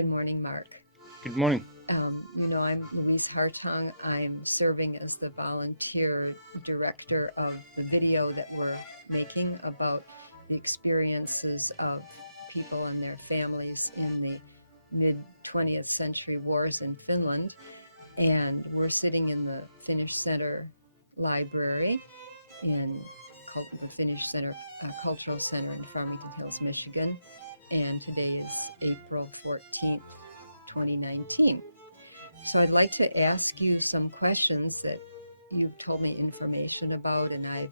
Good morning, Mark. Good morning. I'm Louise Hartung. I'm serving as the volunteer director of the video that we're making about the experiences of people and their families in the mid 20th century wars in Finland. And we're sitting in the Finnish Center Library in the Finnish Center Cultural Center in Farmington Hills, Michigan. And today is April 14th, 2019. So I'd like to ask you some questions that you've told me information about, and I've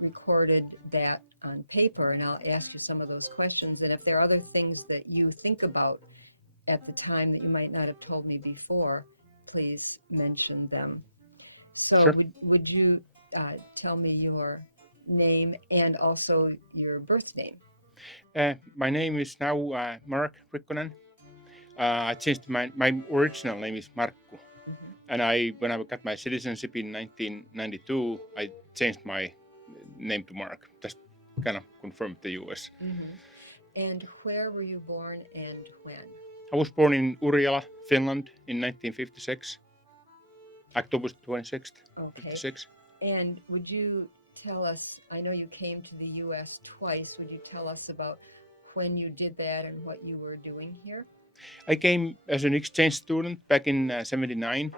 recorded that on paper, and I'll ask you some of those questions. And if there are other things that you think about at the time that you might not have told me before, please mention them. So Sure. would you tell me your name and also your birth name? My name is now Mark Rikkonen. I changed my original name is Markku, Mm-hmm. and when I got my citizenship in 1992, I changed my name to Mark. Just kind of confirmed the U.S. Mm-hmm. And where were you born and when? I was born in Urjala, Finland, in 1956, October 26th, Okay. 56. And would you tell us, I know you came to the U.S. twice, would you tell us about when you did that and what you were doing here? I came as an exchange student back in '79.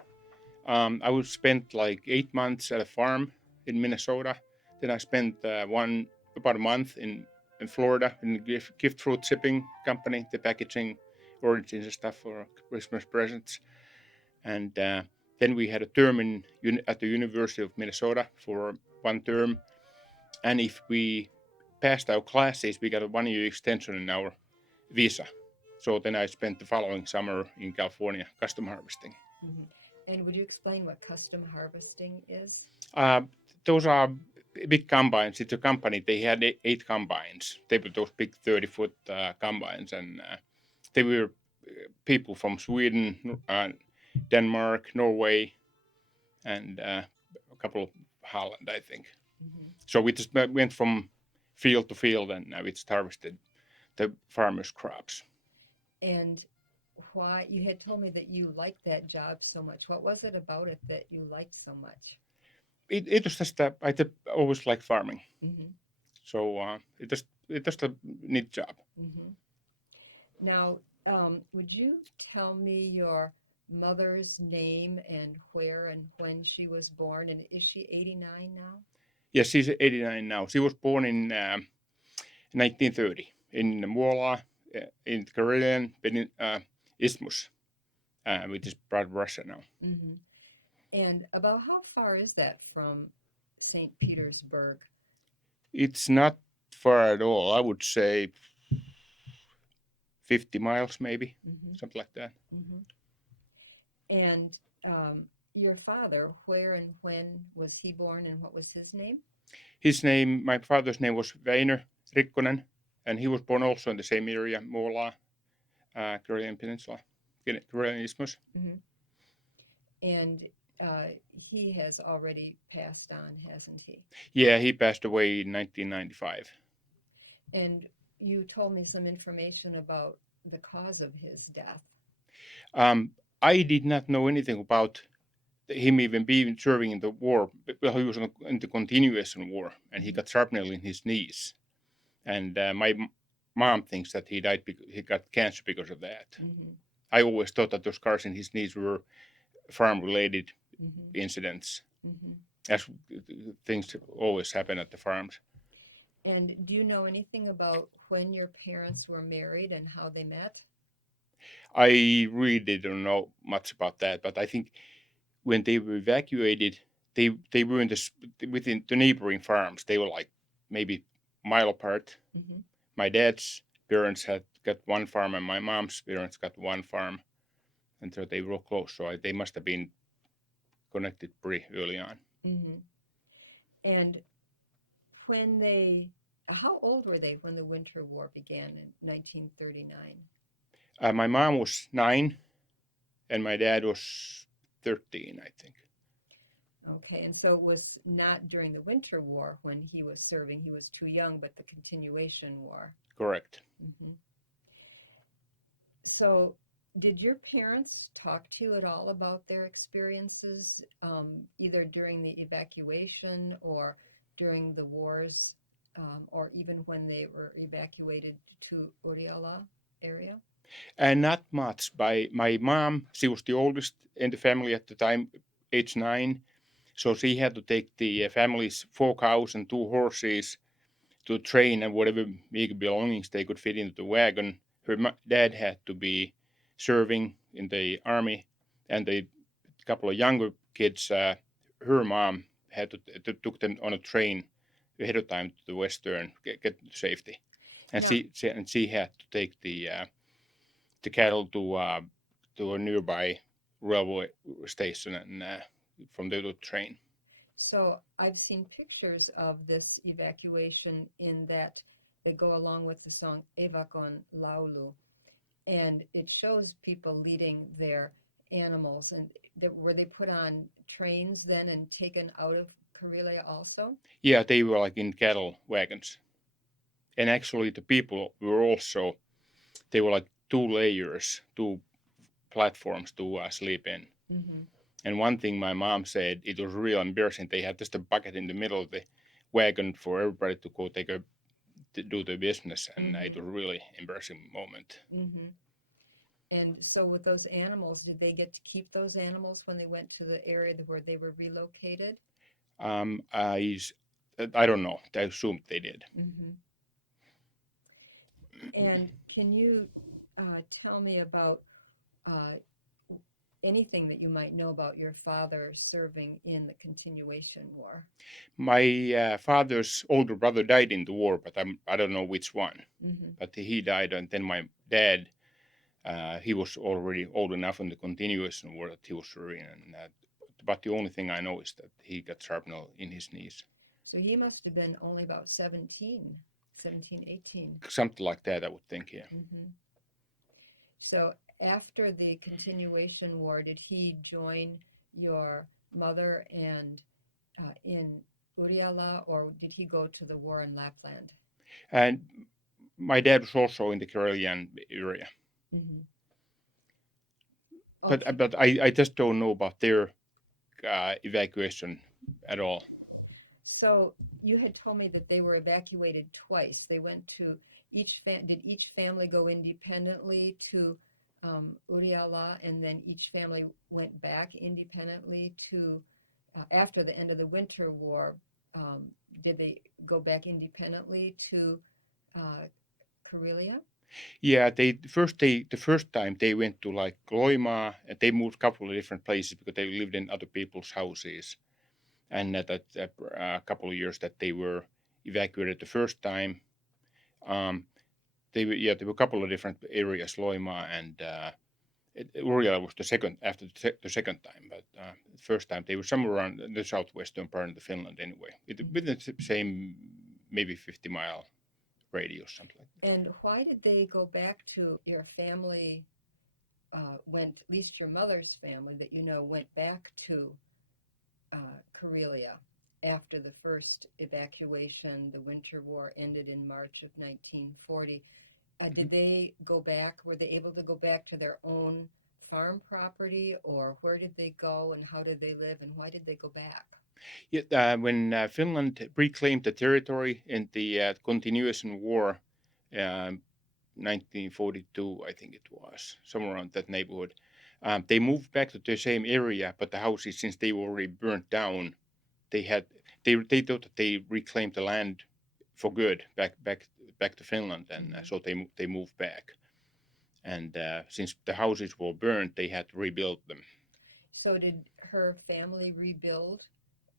I would spend like 8 months at a farm in Minnesota. Then I spent about a month in Florida in the gift fruit shipping company, the packaging origins and stuff for Christmas presents. And then we had a term at the University of Minnesota for one term. And if we passed our classes, we got a 1 year extension in our visa. So then I spent the following summer in California custom harvesting. Mm-hmm. And would you explain what custom harvesting is? Uh, those are big combines. It's a company. They had 8 combines. They were those big 30-foot combines, and they were people from Sweden, Denmark, Norway, and a couple of Holland, I think. Mm-hmm. So we just went from field to field, and we just harvested the farmers' crops. And why, you had told me that you liked that job so much. What was it about it that you liked so much? It was just I always liked farming, Mm-hmm. so it just a neat job. Mm-hmm. Now, would you tell me your mother's name and where and when she was born? And is she 89 now? Yes, she's 89 now. She was born in 1930 in Muola, in the Karelian Isthmus, which is part of Russia now. Mm-hmm. And about how far is that from St. Petersburg? It's not far at all. I would say 50 miles, maybe, Mm-hmm. something like that. Mm-hmm. And your father, where and when was he born and what was his name? My father's name was Väinö Rikkonen, and he was born also in the same area, Muola, Karelian Peninsula, Karelian Isthmus. Mm-hmm. And he has already passed on, hasn't he? Yeah, he passed away in 1995. And you told me some information about the cause of his death. Um, I did not know anything about him even being serving in the war. Well, he was in the continuation war, and he got shrapnel in his knees. And my mom thinks that he died because he got cancer because of that. Mm-hmm. I always thought that those scars in his knees were farm-related Mm-hmm. incidents, Mm-hmm. as things always happen at the farms. And do you know anything about when your parents were married and how they met? I really don't know much about that, but I think when they were evacuated, they were within the neighboring farms. They were like maybe a mile apart. Mm-hmm. My dad's parents had got one farm, and my mom's parents got one farm, and so they were close. So they must have been connected pretty early on. Mm-hmm. And how old were they when the Winter War began in 1939? My mom was 9, and my dad was 13, I think. Okay, and so it was not during the Winter War when he was serving. He was too young, but the continuation war. Correct. Mm-hmm. So, did your parents talk to you at all about their experiences, either during the evacuation or during the wars, or even when they were evacuated to Uriala area? And not much. By my mom, she was the oldest in the family at the time, age 9. So she had to take the family's 4 cows and 2 horses to train and whatever big belongings they could fit into the wagon. Her dad had to be serving in the army, and the couple of younger kids, her mom had to took them on a train ahead of time to the western get to safety, and Now, she had to take the cattle to a nearby railway station and from there to train. so I've seen pictures of this evacuation in that they go along with the song Evakon Laulu, and it shows people leading their animals. And were they put on trains then and taken out of Karelia also? Yeah, they were like in cattle wagons, and actually the people were also they were like 2 layers, 2 platforms to sleep in. Mm-hmm. And one thing my mom said, it was real embarrassing. They had just a bucket in the middle of the wagon for everybody to go to do their business, and it Mm-hmm. was a really embarrassing moment. Mm-hmm. And so with those animals, did they get to keep those animals when they went to the area where they were relocated? Um, I, I don't know. I assumed they did. Mm-hmm. And can you tell me about uh, anything that you might know about your father serving in the continuation war? My father's older brother died in the war, but I don't know which one. Mm-hmm. But he died, and then my dad, he was already old enough in the continuation war that he was serving. And but the only thing I know is that he got shrapnel in his knees, So he must have been only about 17, 17, 18. something like that. I would think. Yeah. Mm-hmm. So after the continuation war, did he join your mother and in Uriala, or did he go to the war in Lapland? And my dad was also in the Karelian area, Mm-hmm. but Okay. I just don't know about their evacuation at all. So you had told me that they were evacuated twice. They went to did each family go independently to Uriala, and then each family went back independently to, after the end of the Winter War, um, did they go back independently to uh, Karelia? Yeah, the first time they went to like Loimaa, and they moved a couple of different places because they lived in other people's houses. And that a couple of years that they were evacuated the first time, um, there were a couple of different areas, Loimaa and Urjala was the second after the second time, but the first time they were somewhere around the southwestern part of the Finland anyway, Mhm. within the same maybe 50-mile radius, something like that. And why did they go back to your family? Went, at least your mother's family that you know went back to Karelia after the first evacuation. The Winter War ended in March of 1940. Mm-hmm. Did they go back? Were they able to go back to their own farm property, or where did they go and how did they live and why did they go back? Yeah, when Finland reclaimed the territory in the continuation war, um, 1942, I think it was, somewhere around that neighborhood. They moved back to the same area, but the houses, since they were already burnt down, they had they thought that they reclaimed the land for good back to Finland, and Mm-hmm. so they moved back. And since the houses were burned, they had to rebuild them. So did her family rebuild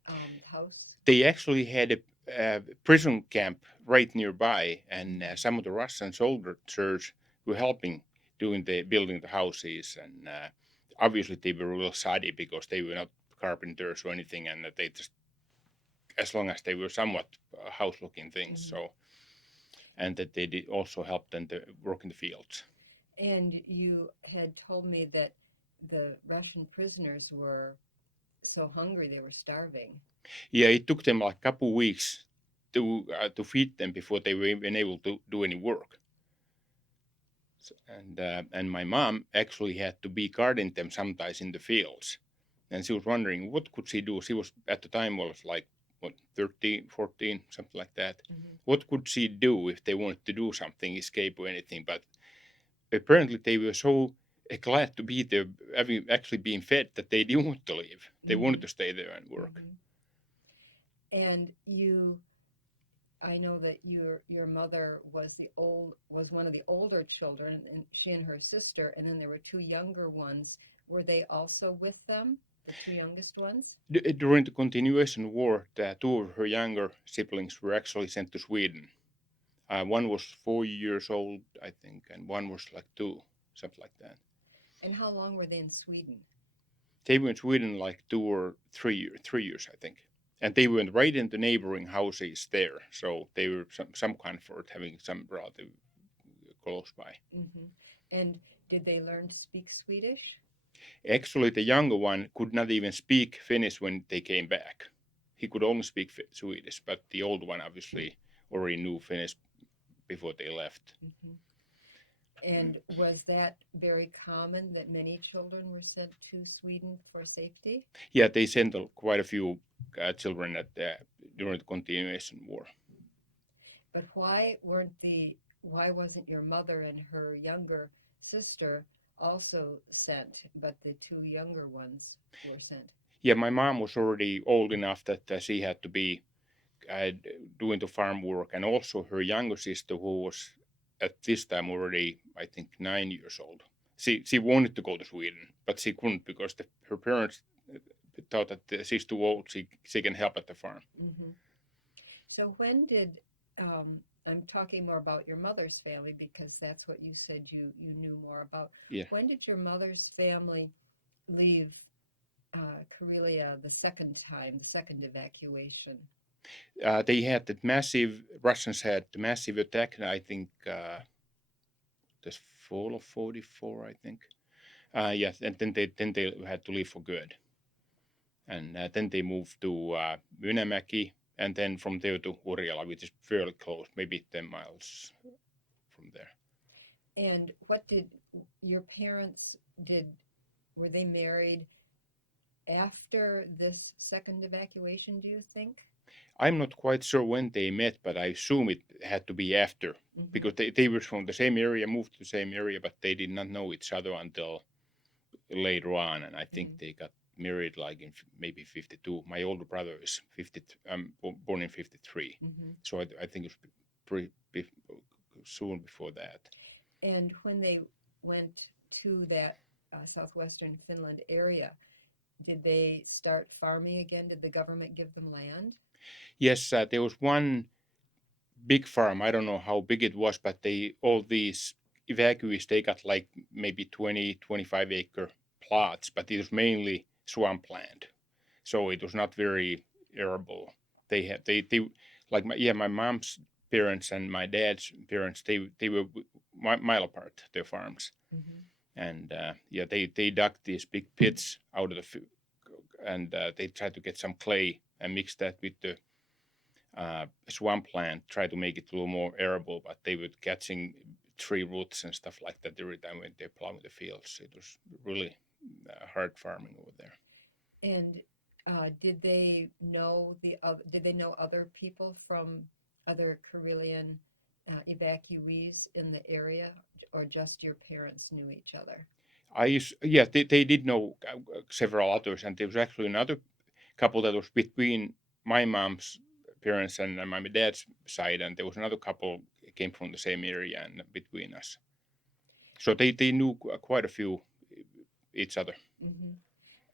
the house? They actually had a prison camp right nearby, and Mm-hmm. some of the Russian soldiers were helping doing the building the houses. And obviously, they were real shoddy because they were not carpenters or anything, and they just as long as they were somewhat house-looking things. Mm-hmm. So, and that they did also help them to work in the fields. And you had told me that the Russian prisoners were so hungry they were starving. Yeah, it took them like a couple weeks to feed them before they were even able to do any work. And my mom actually had to be guarding them sometimes in the fields, and she was wondering what could she do. She was at the time was like what 13, 14, something like that. Hmm. What could she do if they wanted to do something, escape or anything? But apparently they were so glad to be there, having actually being fed, that they didn't want to leave. They wanted Hmm. to stay there and work. Hmm. And I know that your mother was one of the older children, and she and her sister, and then there were two younger ones. Were they also with them, the two youngest ones? During the continuation war, two of her younger siblings were actually sent to Sweden. One was 4 years old, I think, and one was like two, something like that. And how long were they in Sweden? They were in Sweden like 2 or 3 years, 3 years, I think. And they went right into neighboring houses there, so they were some comfort having some relative close by. Hmm. And did they learn to speak Swedish? Actually, the younger one could not even speak Finnish when they came back. He could only speak Swedish, but the old one obviously already knew Finnish before they left. Hmm. And was that very common that many children were sent to Sweden for safety? Yeah, they sent quite a few children during the continuation war. But why wasn't your mother and her younger sister also sent, but the two younger ones were sent? Yeah, my mom was already old enough that she had to be uh, doing the farm work, and also her younger sister, who was at this time already, I think, 9 years old. She wanted to go to Sweden, but she couldn't because her parents thought that she's too old. She can help at the farm. Hmm. So when did I'm talking more about your mother's family because that's what you said you knew more about. Yeah, When did your mother's family leave Karelia the second time, the second evacuation? they had that massive. Russians had the massive attack. I think the fall of '44. I think. Yes, and then they had to leave for good, and then they moved to Mynämäki, and then from there to Urjala, which is fairly close, maybe 10 miles from there. And what did your parents did? Were they married after this second evacuation, do you think? I'm not quite sure when they met, but I assume it had to be after, Hmm. because they were from the same area, moved to the same area, but they did not know each other until later on, and I think Hmm. they got married like in maybe 52. My older brother is 50, born in 53, Hmm. so I think it's pretty soon before that. And when they went to that southwestern Finland area, did they start farming again? Did the government give them land? Yes, there was one big farm. I don't know how big it was, but they all these evacuees they got like maybe 20, 25 acre plots, but it was mainly swampland, so it was not very arable. They like my mom's parents and my dad's parents they were mile apart, their farms, Hmm. and yeah, they dug these big pits out of and they tried to get some clay and mix that with the swampland, try to make it a little more arable, but they were catching tree roots and stuff like that every time when they're plowing the fields. It was really hard farming over there. And did they know other people from other Karelian evacuees in the area, or just your parents knew each other? Yeah, they did know several others, and there was actually another couple that was between my mom's parents and my dad's side, and there was another couple came from the same area and between us. So they knew quite a few each other. Hmm.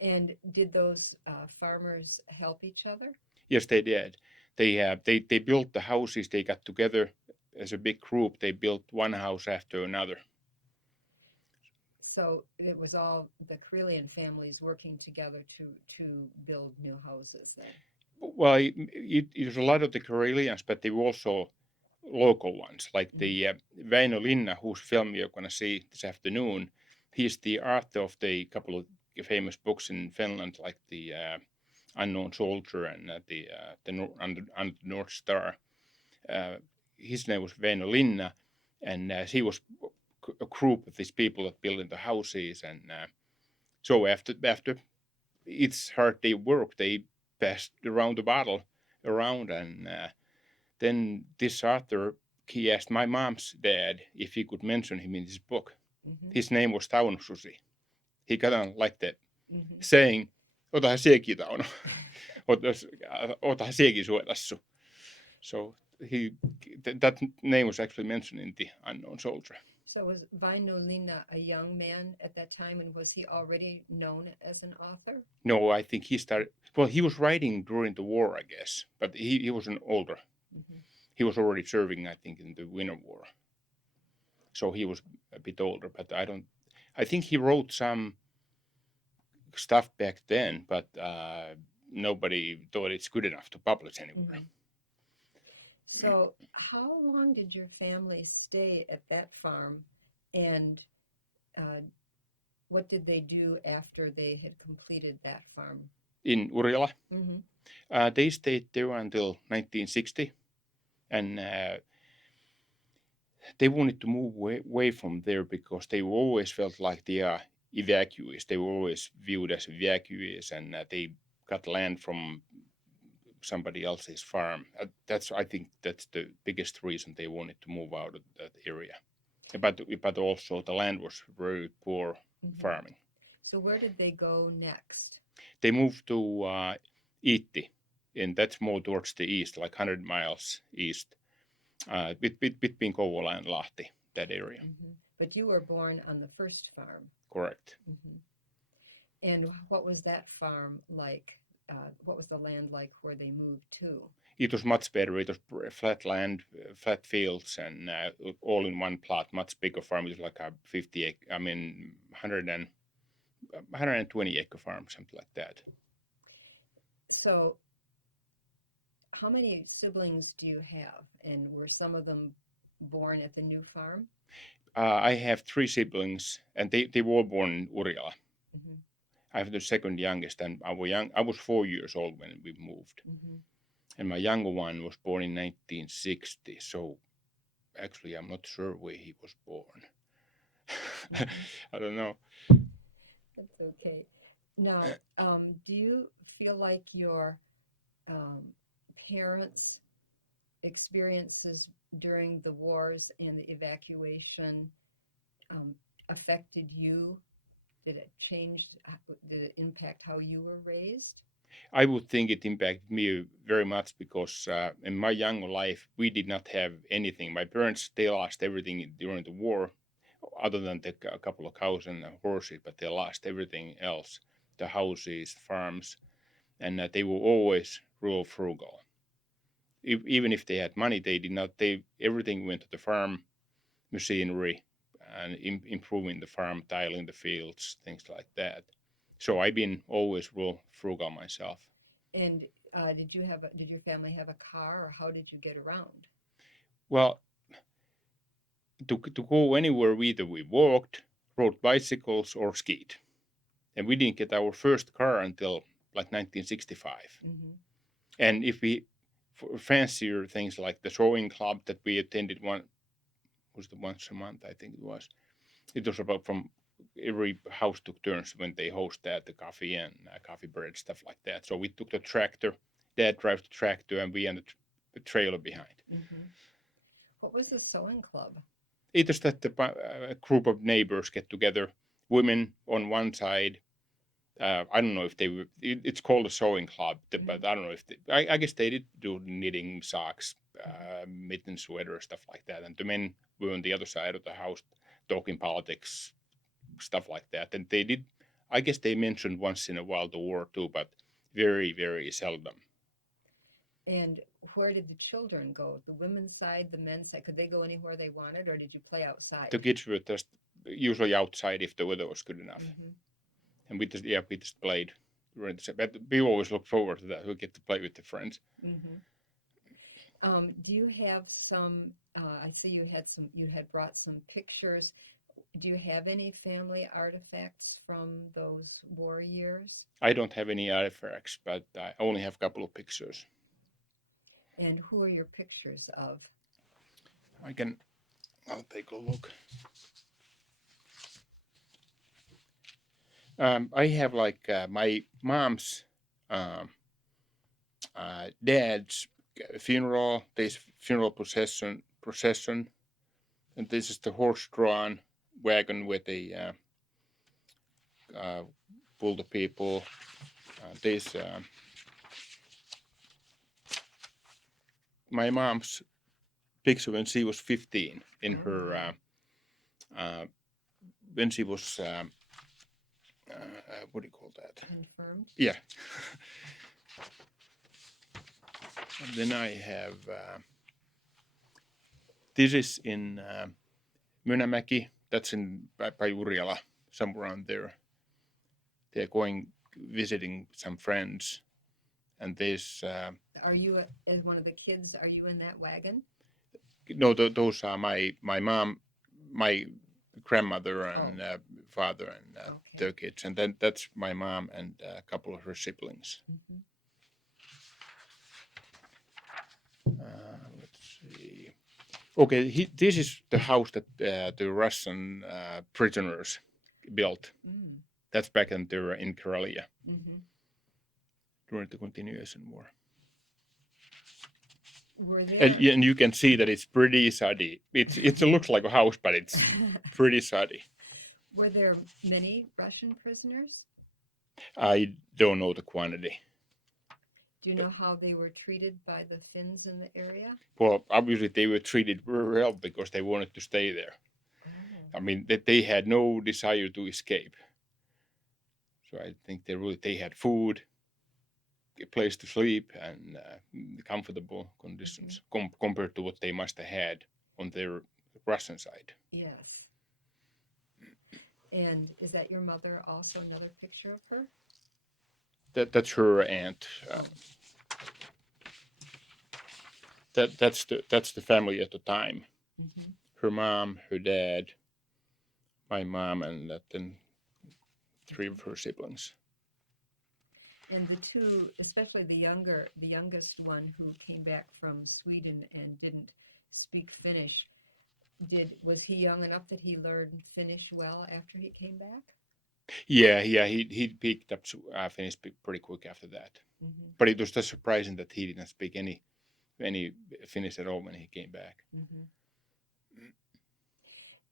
And did those farmers help each other? Yes, they did. They built the houses. They got together as a big group. They built one house after another. So it was all the Karelian families working together to build new houses then. Well, it was a lot of the Karelians, but they were also local ones, like Hmm. the Väinö Linna, whose film you're going to see this afternoon. He's the author of the couple of famous books in Finland, like the Unknown Soldier and Under the North Star. Uh, his name was Väinö Linna, and he was a group of these people that building the houses, and so after it's hard day work, they passed around the bottle around, and then this author, he asked my mom's dad if he could mention him in his book. Mm-hmm. His name was Tauno Susi. He kind of like that Mm-hmm. saying, "Otahan siekin Tauno, otahan siekin suolassu." So that name was actually mentioned in the Unknown Soldier. So was Vainolina a young man at that time, and was he already known as an author? No, I think he started. Well, he was writing during the war, I guess, but he was an older. Mm-hmm. He was already serving, I think, in the Winter War. So he was a bit older, but I think he wrote some stuff back then, but nobody thought it's good enough to publish anywhere. Mm-hmm. So how long did your family stay at that farm, and what did they do after they had completed that farm? In Urjala, Mm-hmm. they stayed there until 1960, and they wanted to move away from there because they always felt like they are evacuees. They were always viewed as evacuees, and they got land from somebody else's farm. I think that's the biggest reason they wanted to move out of that area. But also the land was very poor Mm-hmm. farming. So where did they go next? They moved to Iitti, and that's more towards the east, like 100 miles east, between Kouvola and Lahti, that area. Mm-hmm. But you were born on the first farm. Correct. Mm-hmm. And what was that farm like? What was the land like where they moved to? It was much better. It was flat land, flat fields, and all in one plot. Much bigger farm. It was like a 50 acre, 120 acre farm, something like that. So how many siblings do you have? And were some of them born at the new farm? I have 3 siblings, and they were born in Urjala. Mm-hmm. I have the second youngest, and I was 4 years old when we moved. Mm-hmm. And my younger one was born in 1960. So actually, I'm not sure where he was born. I don't know. That's okay. Now, do you feel like your parents' experiences during the wars and the evacuation affected you? Did it change? Did it impact how you were raised? I would think it impacted me very much because in my young life, we did not have anything. My parents, they lost everything during the war, other than a couple of cows and horses, but they lost everything else, the houses, farms, and they were always real frugal. Even if they had money, they did not, everything went to the farm machinery and improving the farm, tiling the fields, things like that. So I've been always real frugal myself. And did your family have a car, or how did you get around? Well, to go anywhere, either we walked, rode bicycles, or skied. And we didn't get our first car until like 1965. Mm-hmm. And if we fancier things like the sewing club that we attended once a month, I think it was. It was about from every house took turns when they hosted the coffee and coffee bread, stuff like that. So we took the tractor, dad drives the tractor, and we and the trailer behind. Mm-hmm. What was the sewing club? It is that a group of neighbors get together, women on one side. I don't know if they were, it's called a sewing club, but I don't know if I guess they did do knitting, socks, mittens, sweaters, stuff like that. And the men were on the other side of the house talking politics, stuff like that. And they did, I guess they mentioned once in a while the war too, but very, very seldom. And where did the children go? The women's side, the men's side? Could they go anywhere they wanted, or did you play outside? The kids were just usually outside if the weather was good enough. Mm-hmm. And we just played. But we always look forward to that. We get to play with the friends. Mm-hmm. Do you have some? I see you had brought some pictures. Do you have any family artifacts from those war years? I don't have any artifacts, but I only have a couple of pictures. And who are your pictures of? I'll take a look. I have like my mom's um, dad's funeral. There's funeral procession, and this is the horse-drawn wagon with the full the people. There's my mom's picture when she was 15 in her uh, when she was what do you call that? Confirmed. Yeah. And then I have this is in Mynämäki. That's in by Urjala, somewhere around there. They're going visiting some friends, and there's Are you, as one of the kids, are you in that wagon? no, those are my mom, my grandmother and father and Okay. their kids, and then that's my mom and a couple of her siblings. Mhm. Let's see. Okay, this is the house that the Russian prisoners built. Mm. That's back in Karelia Mhm. during the continuation war. Were there And you can see that it's pretty shoddy. It looks like a house, but it's pretty shoddy. were there many Russian prisoners? I don't know the quantity. Do you know how they were treated by the Finns in the area? Well, obviously they were treated very well because they wanted to stay there. Oh. I mean, that they had no desire to escape. So I think they had food, a place to sleep, and comfortable conditions compared to what they must have had on their Russian side. Yes. And is that your mother? Also, another picture of her? That's her aunt. That's the family at the time. Mhm. Her mom, her dad, my mom, and then three of her siblings. And the two, especially the youngest one who came back from Sweden and didn't speak Finnish, was he young enough that he learned Finnish well after he came back? Yeah, he picked up Finnish pretty quick after that. Mm-hmm. But it was just surprising that he didn't speak any Finnish at all when he came back. Mm-hmm.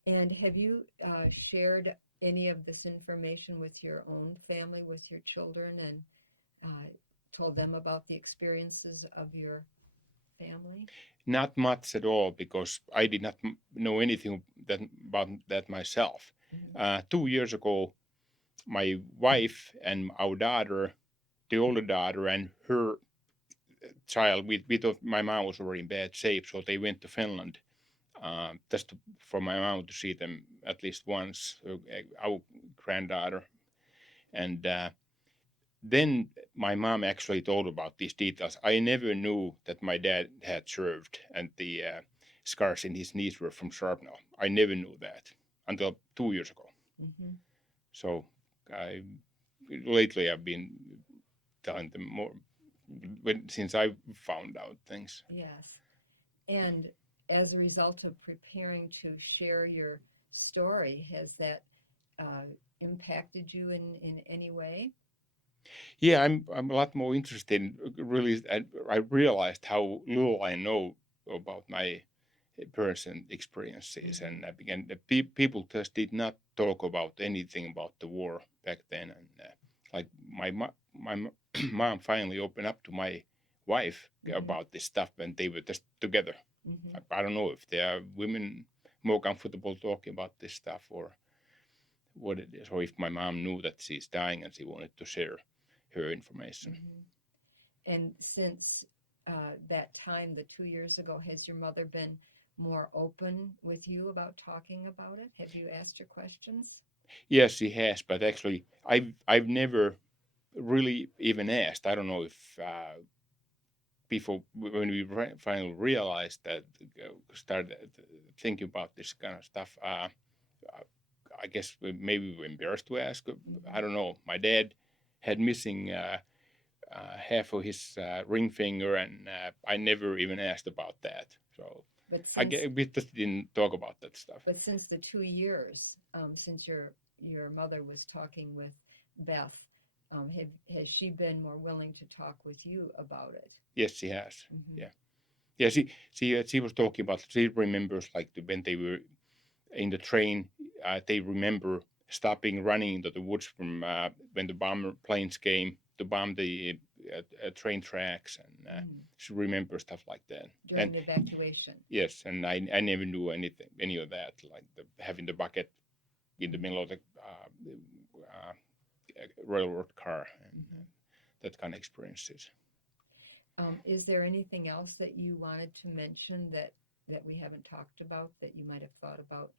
And have you shared any of this information with your own family, with your children, and told them about the experiences of your family? Not much at all because I did not know anything about that myself. Mm-hmm. 2 years ago, my wife and our daughter, the older daughter and her child, we thought my mom was already in bad shape, so they went to Finland just for my mom to see them at least once, our granddaughter. And then my mom actually told about these details. I never knew that my dad had served and the scars in his knees were from shrapnel. I never knew that until 2 years ago. Mm-hmm. So lately I've been telling them more since I found out things. Yes. And as a result of preparing to share your story, has that impacted you in any way? Yeah, I'm a lot more interested in really. I realized how little I know about my person experiences, Mm-hmm. and I began. People just did not talk about anything about the war back then, and like mom finally opened up to my wife Mm-hmm. about this stuff when they were just together. Mm-hmm. I don't know if there are women more comfortable talking about this stuff or what it is, or if my mom knew that she's dying and she wanted to share her information. Mm-hmm. And since that time, the 2 years ago, has your mother been more open with you about talking about it? Have you asked her questions? Yes, she has, but actually, I've never really even asked. I don't know if people when we finally realized that started thinking about this kind of stuff. I guess maybe we were embarrassed to ask. Mm-hmm. I don't know. My dad had missing half of his ring finger, and I never even asked about that. So But since we just didn't talk about that stuff. but since the 2 years, since your mother was talking with Beth, has she been more willing to talk with you about it? Yes, she has. Mm-hmm. Yeah. Yeah, she was talking about, she remembers like when they were in the train, they remember stopping, running into the woods from when the bomber planes came to bomb the train tracks, and she remembers stuff like that. During And the evacuation. yes, and I never knew any of that, like having the bucket in the middle of the railroad car and that kind of experiences. Is there anything else that you wanted to mention that we haven't talked about that you might have thought about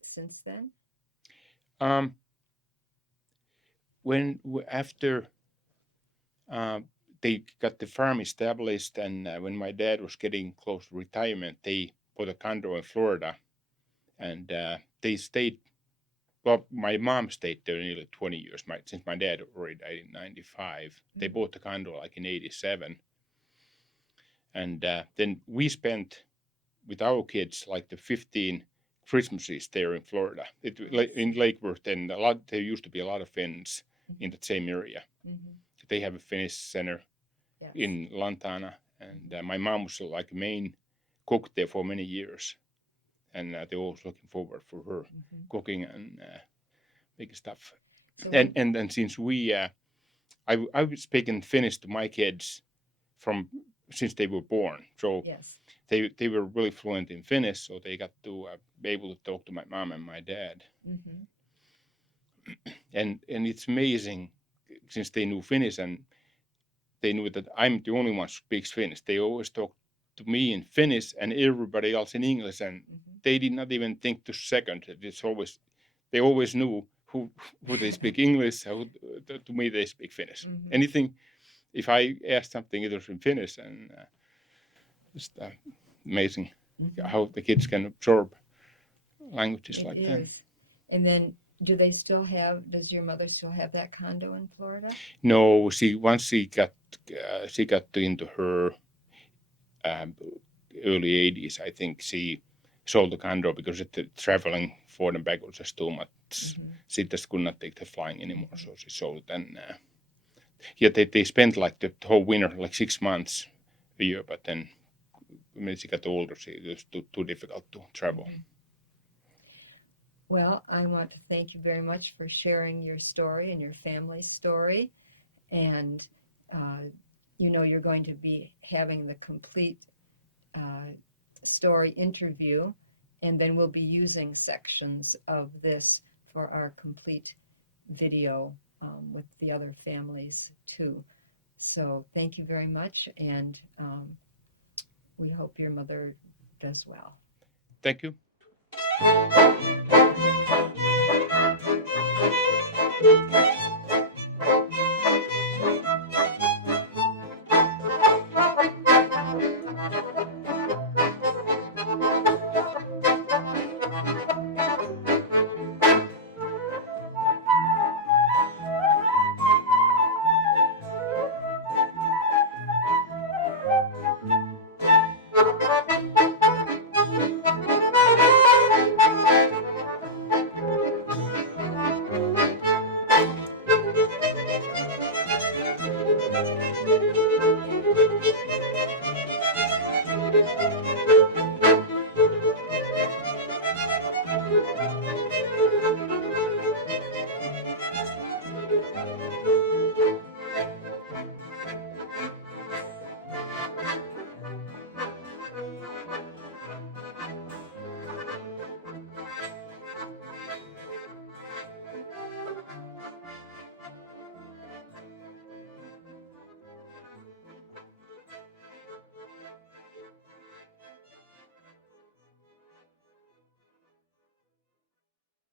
since then? When after they got the farm established, and when my dad was getting close to retirement, they bought a condo in Florida, and they stayed. Well, my mom stayed there nearly 20 years. Since my dad already died in '95, they bought the condo like in '87, and then we spent with our kids like the 15 Christmases there in Florida, in Lake Worth, and there used to be a lot of Finns in that same area. They have a Finnish center in Lantana, and my mom was like main cook there for many years, and they were always looking forward for her cooking and making stuff. So and since I was speaking Finnish to my kids from since they were born, so they were really fluent in Finnish, so they got to be able to talk to my mom and my dad. And it's amazing, since they knew Finnish and they knew that I'm the only one who speaks Finnish. They always talk to me in Finnish and everybody else in English, and they did not even think to second. They always knew who they speak English. To me, they speak Finnish. Anything, if I ask something, it was in Finnish, and just amazing how the kids can absorb languages like that. And then, does your mother still have that condo in Florida? No, once she got into her early 80s, I think she sold the condo because the traveling forward and back was just too much. She just could not take the flying anymore, so she sold it. And they spent like the whole winter, like 6 months a year, but then when she got older, it was too difficult to travel. Well, I want to thank you very much for sharing your story and your family's story. And, you're going to be having the complete story interview, and then we'll be using sections of this for our complete video with the other families too. So thank you very much, and we hope your mother does well. Thank you.